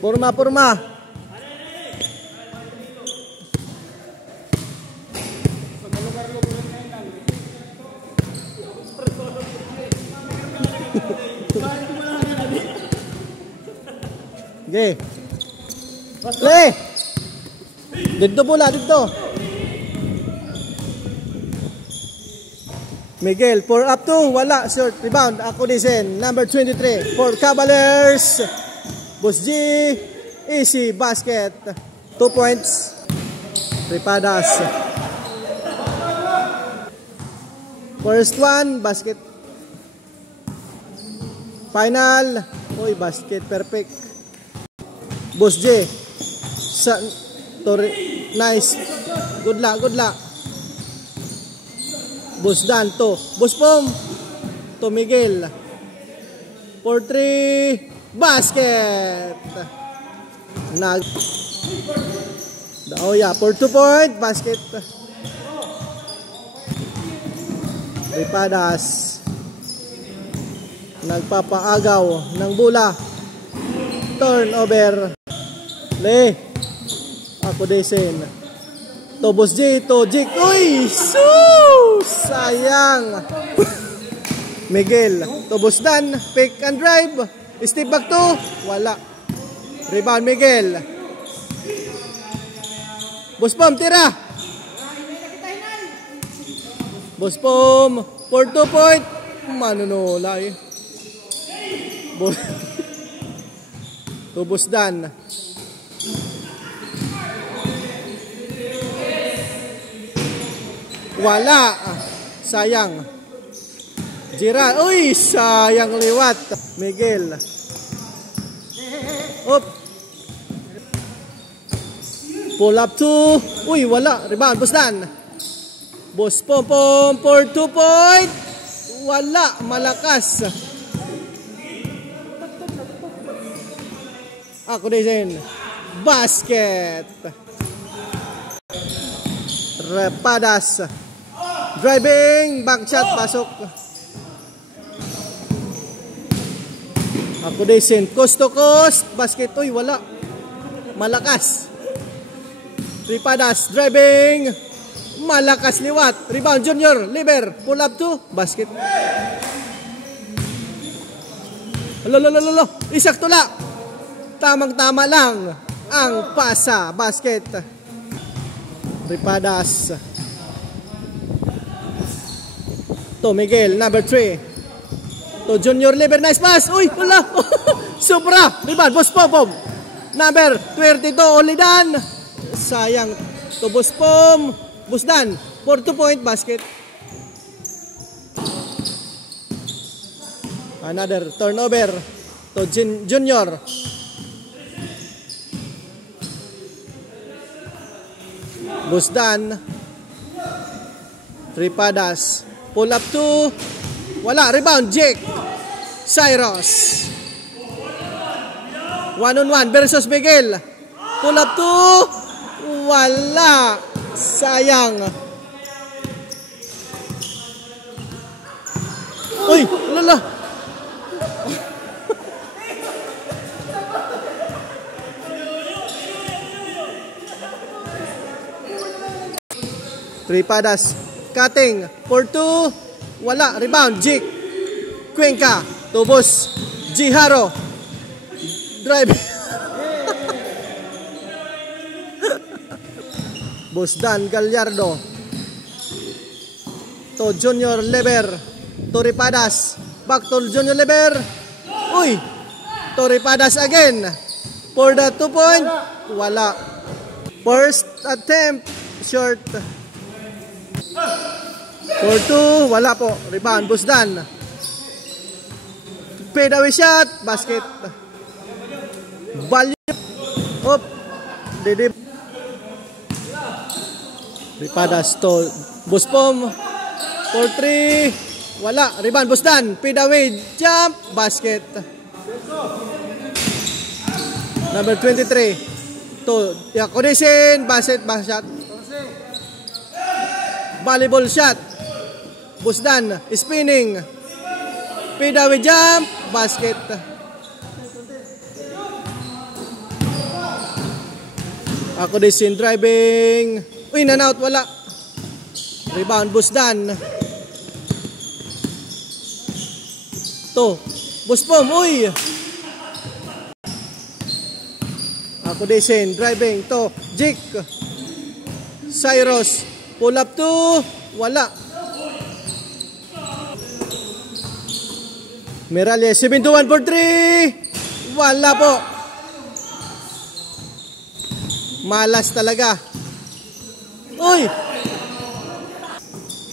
Porma, porma. Okay. Le. Dito bola, dito. Miguel, 4 up 2, wala, short, rebound, Akudisen, number 23, for Cavaliers, Boss G, easy, basket, 2 points, Ripadas, first one, basket, final, uy, basket, perfect, Boss G, nice, good luck, good luck. Boss Dan to. Boss Pom. To Miguel. 4-3. Basket. Oh yeah. For 2 point. Basket. Ripadas. Nagpapaagaw ng bola. Turnover. Le. Akudisen. To Boss J, to Jake. Uy! Sayang. Miguel. To Boss Dan. Pick and drive. Step back to. Wala. Rebound Miguel. Boss Pom, tira. Boss Pom. For 2 point. Manunula eh. To Boss Dan. Wala. Sayang. Jira. Uy, sayang liwat. Miguel. Up. Pull up 2. Uy, wala. Rebound. Boss Dan. Boss Pom Pom for 2 point. Wala. Malakas. Akudisen. Basket. Ripadas. Driving, back shot, pasok. Akudisen, coast to coast, basket. Uy, wala. Malakas. Ripadas, driving. Malakas liwat. Rebound, Junior, liber. Pull up to, basket. Lolo. Isakto la. Tamang-tama lang ang pasa, basket. Ripadas. To Miguel, number 3. To Junior Liber, nice pass. Uy, wala. Sobra. Rebound, Boss Pom. Number 22, Olidan. Sayang. To Boss Pom. Boss Dan, for 2 point, basket. Another turnover. To Junior. Boss Dan. Ripadas. Pull up 2. Wala. Rebound. Jake. Cyrus. 1-on-1 versus Miguel. Pull up 2. Wala. Sayang. Uy. Lala. Ripadas. Cutting. For 2. Wala. Rebound. Jake. Cuenca. Tubos. Jiharo. Drive. Boss Dan Gallardo. To Junior Leber. To Ripadas. Back to Junior Leber. Uy. To Ripadas again. For the 2 point. Wala. First attempt. Short. For 2, wala po. Rebound, Boss Dan. Fade away shot, basket. Value. Up. Didip. Ripadas to Boss Pom. For 3, wala. Rebound, Boss Dan. Fade away, jump, basket. Number 23. To Yakodisin, basket, shot. Volleyball shot. Boss Dan, spinning. Fade away jump, basket. Ako din sin driving. Uy, nan-out, wala. Rebound, Busdan. To, Buspom, uy. Ako din sin driving. To, Jik. Cyrus. Pull up to. Wala. Miralles, 7-1 for 3. Wala po. Malas talaga. Uy!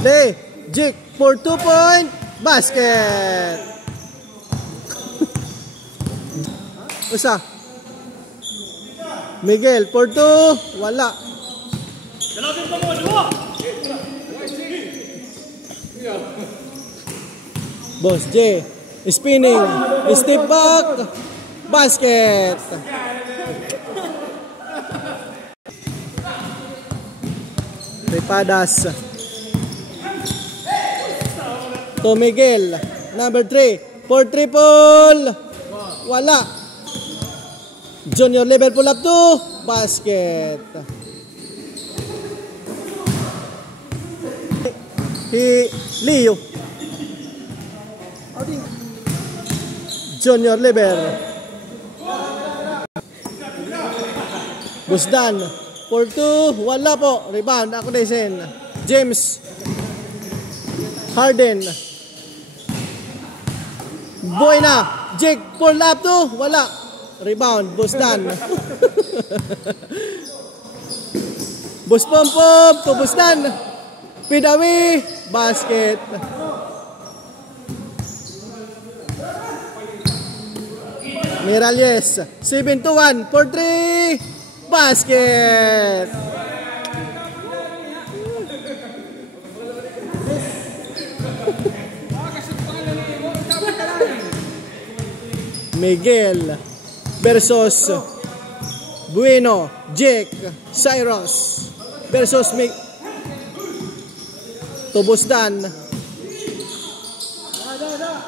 Play. Jik for 2-point. Basket. Usa. Miguel for 2. Wala. Boss J. Spinning. Step back. Basket. Ripadas. To Miguel. Number 3. For triple. Wala. Junior level pull up to. Basket. Leo. Junior level. Busdan. For 2. Wala po. Rebound. Ako din. James. Harden. Buena. Jake. Pull up to. Wala. Rebound. Busdan. Buspom-pom. To Busdan. Pidawi. Basket. Miralles. 7-1 for 3. Basket. Miguel versus Bueno. Jake. Cyrus versus Tubusdan.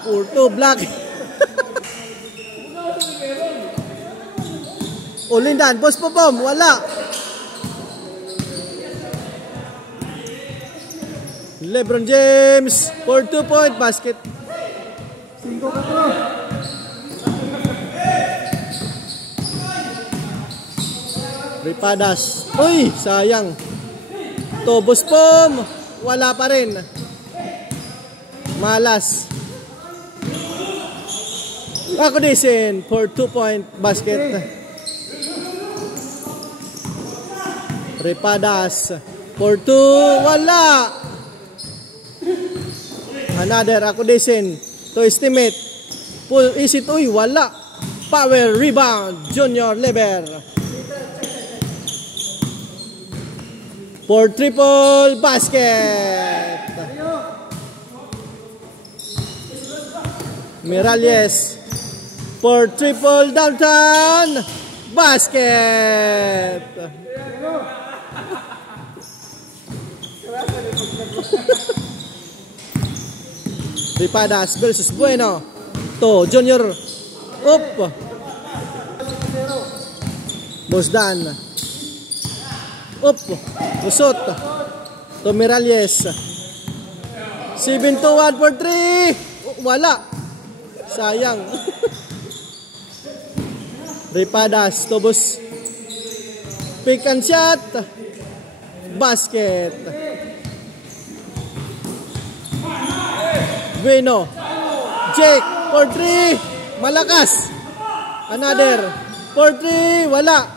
Urto black. Ulindan, boss po bom, wala. LeBron James for 2-point basket. 5-4. Ripadas. Uy, sayang. To boss pom, wala pa rin. Malas. Ako din for 2-point basket. Ripadas. For 2. Wala. Another. Ako din. To estimate. Pull. Is it? Uy. Wala. Power. Rebound. Junior level. For triple. Basket. Miralles. For triple. Downtown. Basket. Ripadas versus Bueno. To Junior. Up. Busdan. Up. Busot. To Miralles. 7-1 for 3. Wala. Sayang. Ripadas. To Bus. Pick and shot. Basket. Bueno. Jake for 3. Malakas. Another. For 3. Wala.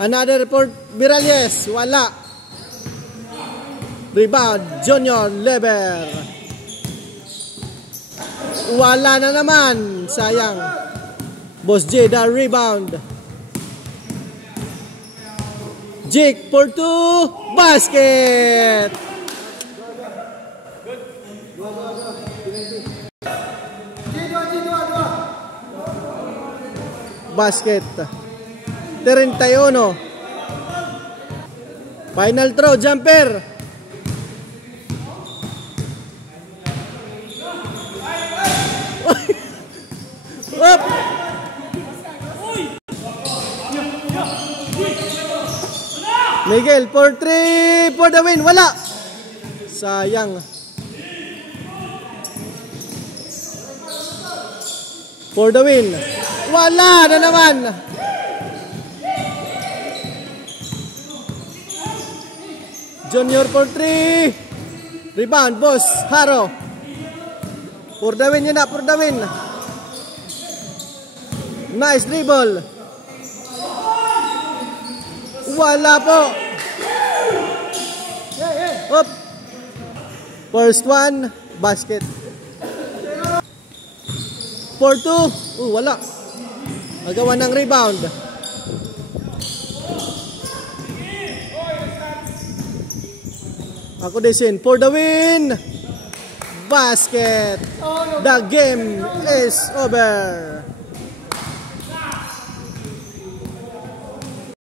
Another for Miralles. Wala. Rebound. Junior level. Wala na naman. Sayang. Boss J the rebound. Jake for 2. Basket. Basket. 31. Final throw, jumper. Up. Miguel for 3 for the win. Wala. Sayang. For the win. Wala na naman. Junior for 3. Rebound, boss. Haro. For the win yun na, for the win. Nice dribble. Wala po. Up. First one, basket. For 2. Wala. Magawa ng rebound. Ako din for the win. Basket. The game is over.